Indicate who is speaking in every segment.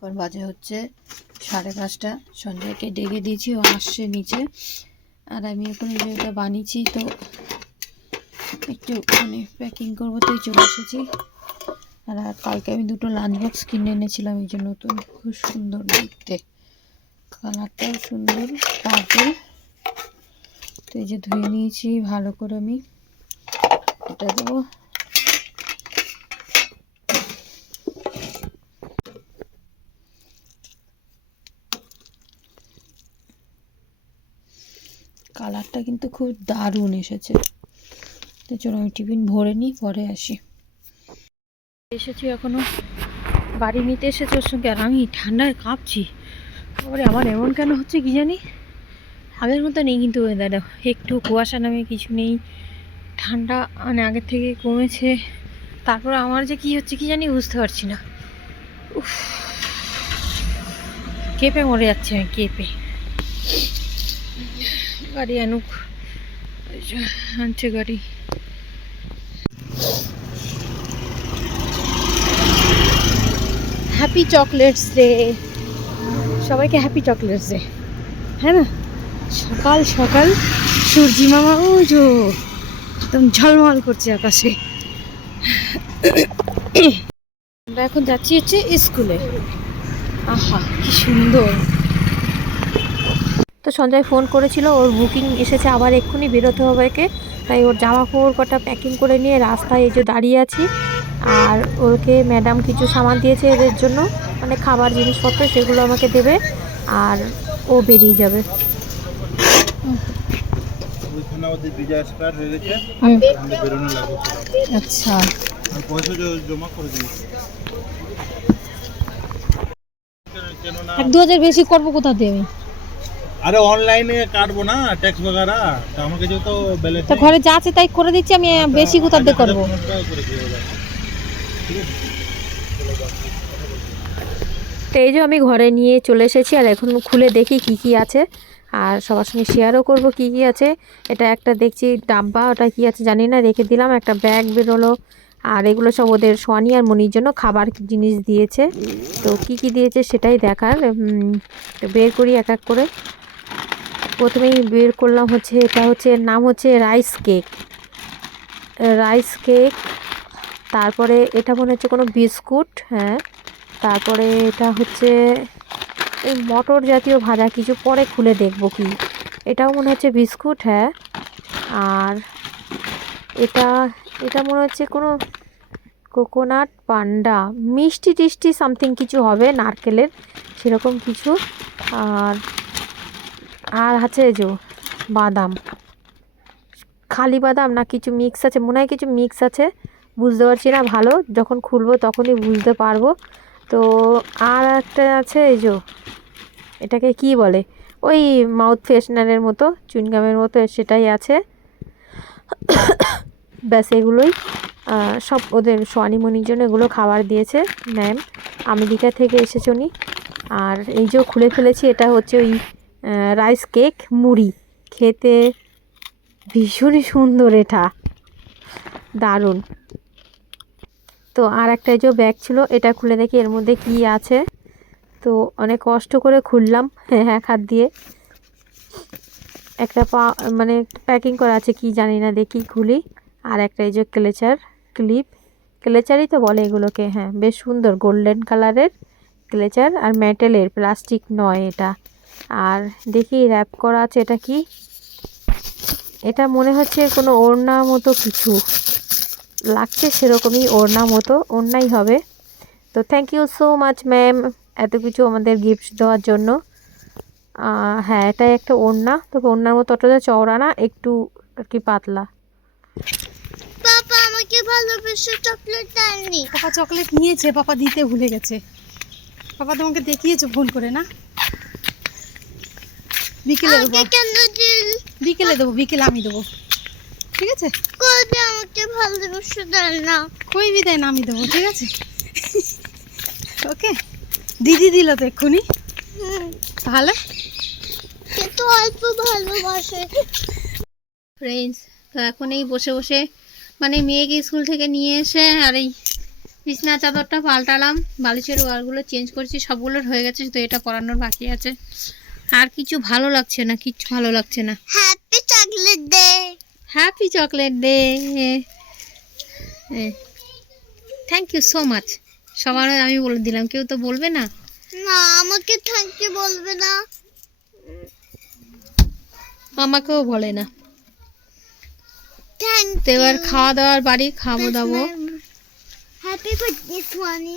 Speaker 1: এখন বাজে হচ্ছে সাড়ে পাঁচটা। সঞ্জয়কে ডেকে দিয়েছি, ও আসছে নিচে। আর আমি এখন এই যে এটা বানিয়েছি, তো একটু মানে প্যাকিং করব, তাই চলে এসেছি। আর আর কালকে আমি দুটো লাঞ্চ বক্স কিনে এনেছিলাম, এই যে নতুন, খুব সুন্দর দেখতে। কালারটাও সুন্দর পার্পল তো এই যে ধুয়ে নিয়েছি, ভালো করে আমি। এটা দেবো। কালারটা কিন্তু খুব দারুণ এসেছে। তো চলো আমি টিফিন ভরে নিই, পরে আসি। এসেছি এখনও। বাড়ি নিতে এসেছে ওর সঙ্গে আর আমি ঠান্ডায় কাঁপছি। তারপরে আমার এমন কেন হচ্ছে কি জানি? আগের মতো নেই কিন্তু ওয়েদার একটু কুয়াশা নামে কিছু নেই। ঠান্ডা মানে আগের থেকে কমেছে। তারপর আমার যে কি হচ্ছে কি জানি বুঝতে পারছি না। উফ, কেঁপে মরে যাচ্ছে আমি, কেঁপে। গাড়ি আনুক। আনছে গাড়ি। হ্যাপি চকলেটস ডে সবাইকে হ্যাপি চকলেটস ডে হ্যাঁ না? সকাল সকাল সূর্যি মামা, ও যো একদম ঝলমল করছে আকাশে। আমরা এখন যাচ্ছি হচ্ছে স্কুলে। আহা, কি সুন্দর। তো সঞ্জয় ফোন করেছিল ওর বুকিং এসেছে আবার এক্ষুনি বেরোতে হবে একে তাই ওর জামা কাপড় কটা প্যাকিং করে নিয়ে রাস্তায় এই যে দাঁড়িয়ে আছি। আর ওকে ম্যাডাম কিছু সামান দিয়েছে এদের জন্য মানে খাবার জিনিসপত্র সেগুলো আমাকে দেবে আর ও বেরিয়ে যাবে। আচ্ছা। এক দু হাজার বেশি করব কোথা দিয়ে আমি?
Speaker 2: আরে অনলাইনে কাটবো না ট্যাক্স বাগারা। তা আমার কাছে তো ব্যালেন্স
Speaker 1: তা ঘরে যা আছে তাই করে দিচ্ছি আমি বেশি কোথা দিয়ে করব।
Speaker 2: করে দিয়ে দেবো। ঠিক আছে।
Speaker 1: তো এই যে আমি ঘরে নিয়ে চলে এসেছি আর এখন খুলে দেখি কি কি আছে। আর সবার সঙ্গে শেয়ারও করব কি কি আছে। এটা একটা দেখছি ডাব্বা ওটা কি আছে জানি না রেখে দিলাম। একটা ব্যাগ বেরোলো আর এগুলো সব ওদের সোয়ানি আর মনির জন্য খাবার জিনিস দিয়েছে। তো কি কি দিয়েছে সেটাই দেখার বের করি এক এক করে। প্রথমেই বের করলাম হচ্ছে, এটা হচ্ছে নাম হচ্ছে রাইস কেক। রাইস কেক, তারপরে এটা মনে হচ্ছে কোনো বিস্কুট হ্যাঁ। তারপরে এটা হচ্ছে এই মটর জাতীয় ভাজা, কিছু পরে খুলে দেখব কি। এটাও মনে হচ্ছে বিস্কুট হ্যাঁ। আর এটা এটা মনে হচ্ছে কোনো কোকোনাট পান্ডা, মিষ্টি টিষ্টি সামথিং কিছু হবে নারকেলের, সেরকম কিছু। আর আর আছে যে বাদাম। খালি বাদাম না কিছু মিক্স আছে? মনে হয় কিছু মিক্স আছে। বুঝতে পারছি না, ভালো। যখন খুলবো তখনই বুঝতে পারব। তো আর একটা আছে এই যে এটাকে কি বলে? ওই মাউথ ফ্রেশনারের মতো চুইনগামের মতো, সেটাই আছে। ব্যাস, এগুলোই। সব ওদের সোয়ানিমণির জন্য এগুলো খাবার দিয়েছে ম্যাম আমেরিকা থেকে এসেছে উনি। আর এই যে খুলে ফেলেছি, এটা হচ্ছে ওই রাইস কেক মুড়ি। খেতে ভীষণই সুন্দর এটা। দারুণ। তো আর একটা যে ব্যাগ ছিল, এটা খুলে দেখি, এর মধ্যে কি আছে? তো অনেক কষ্ট করে খুললাম হ্যাঁ হ্যাঁ হাত দিয়ে। একটা পা মানে প্যাকিং করা আছে, কি জানি না, দেখি, খুলি। আর একটা এই যে ক্লেচার ক্লিপ ক্লেচারই তো বলে এগুলোকে হ্যাঁ বেশ সুন্দর গোল্ডেন কালারের ক্লেচার আর মেটেলের প্লাস্টিক নয় এটা। আর দেখি র্যাপ করা আছে এটা কি? এটা মনে হচ্ছে কোনো ওড়না মতো কিছু। লাগছে সেরকমই ওড়না মতো ওড়নাই হবে। তো thank you so much ma'am এত কিছু আমাদের গিফট দেওয়ার জন্য। হ্যাঁ এটাই একটা ওড়না। তবে ওড়নার মতো অতটা চওড়া না একটু আর কি পাতলা।
Speaker 3: পাপা আমাকে ভালোবেসে চকলেট দেয়নি
Speaker 4: পাপা চকলেট নিয়েছে পাপা দিতে ভুলে গেছে। পাপা তোমাকে দেখিয়েছে ফোন করে না? বিকেলে দেবো। বিকেলে দেবো বিকেলে আমি দেবো। ঠিক আছে?
Speaker 3: কবে আমাকে ভালোবেসে দেয় না।
Speaker 4: কই বিদায় না আমি দেবো ঠিক আছে? ওকে দিদি দিল তো এক্ষুনি। তাহলে?
Speaker 3: কিন্তু অল্প ভালোবাসে।
Speaker 1: ফ্রেন্ডস তো এখন এই বসে বসে মানে মেয়েকে স্কুল থেকে নিয়ে এসে আর এই বিছনা চাদরটা পাল্টালাম বালিশের ওয়ালগুলো চেঞ্জ করেছি সবগুলোর হয়ে গেছে শুধু এটা পরানোর বাকি আছে। আর কিছু ভালো লাগছে না কিচ্ছু ভালো লাগছে না।
Speaker 3: Happy chocolate day
Speaker 1: happy chocolate day thank you so much সবার আমি বলে দিলাম কেউ তো বলবে না।
Speaker 3: না আমাকে থ্যাংক ইউ বলবে না।
Speaker 1: আমাকেও বলে না।
Speaker 3: থ্যাংক
Speaker 1: তো এবার খাওয়া দাওয়ার বাড়ি খাব দাবো
Speaker 3: হ্যাপি বার্থডে সোয়ানি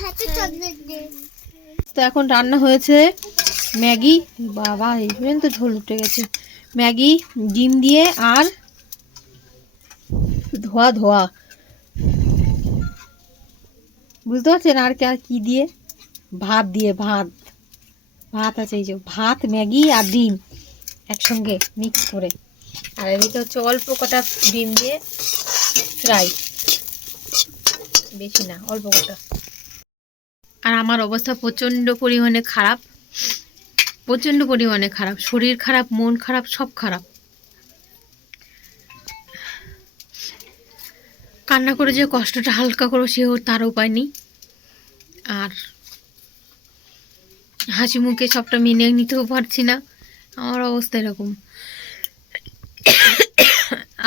Speaker 3: হ্যাপি চকলেট ডে
Speaker 1: তো এখন রান্না হয়েছে। ম্যাগি, বাবা, এই পর্যন্ত ঝোল উঠে গেছে। ম্যাগি, ডিম দিয়ে আর ধোয়া ধোয়া। বুঝতে পারছেন আর কে আর কি দিয়ে? ভাত দিয়ে, ভাত। ভাত আছে, এই যে ভাত, ম্যাগি আর ডিম একসঙ্গে মিক্স করে। আর এদিকে হচ্ছে অল্প কটা ডিম দিয়ে ফ্রাই বেশি না, অল্প কটা। আর আমার অবস্থা প্রচণ্ড পরিমাণে খারাপ। প্রচণ্ড পরিমাণে খারাপ, শরীর খারাপ, মন খারাপ, সব খারাপ। কান্না করে যে কষ্টটা হালকা করো সেও তার উপায় নেই। আর হাসি মুখে সবটা মেনে নিতেও পারছি না। আমার অবস্থা এরকম।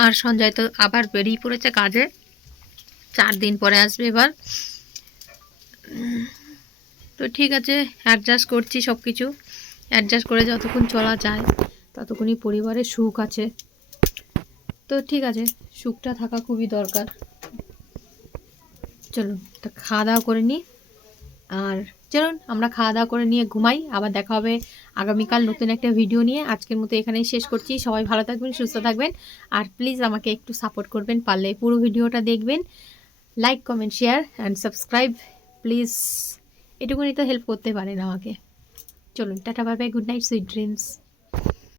Speaker 1: আর সঞ্জয় তো আবার বেরিয়ে পড়েছে কাজে। চার দিন পরে আসবে এবার। তো ঠিক আছে অ্যাডজাস্ট করছি সব কিছু অ্যাডজাস্ট করে যতক্ষণ চলা যায়, ততক্ষণই পরিবারের সুখ আছে। তো ঠিক আছে, সুখটা থাকা খুবই দরকার। চলুন তা খাওয়া দাওয়া করে নিই। আর চলুন, আমরা খাওয়া দাওয়া করে নিয়ে ঘুমাই। আবার দেখা হবে আগামীকাল নতুন একটা ভিডিও নিয়ে। আজকের মতো এখানেই শেষ করছি। সবাই ভালো থাকবেন, সুস্থ থাকবেন। আর প্লিজ আমাকে একটু সাপোর্ট করবেন, পারলে পুরো ভিডিওটা দেখবেন। Like comment share and subscribe please এটুকুনি তো হেল্প করতে পারেন আমাকে। চলুন tata bye bye good night sweet dreams.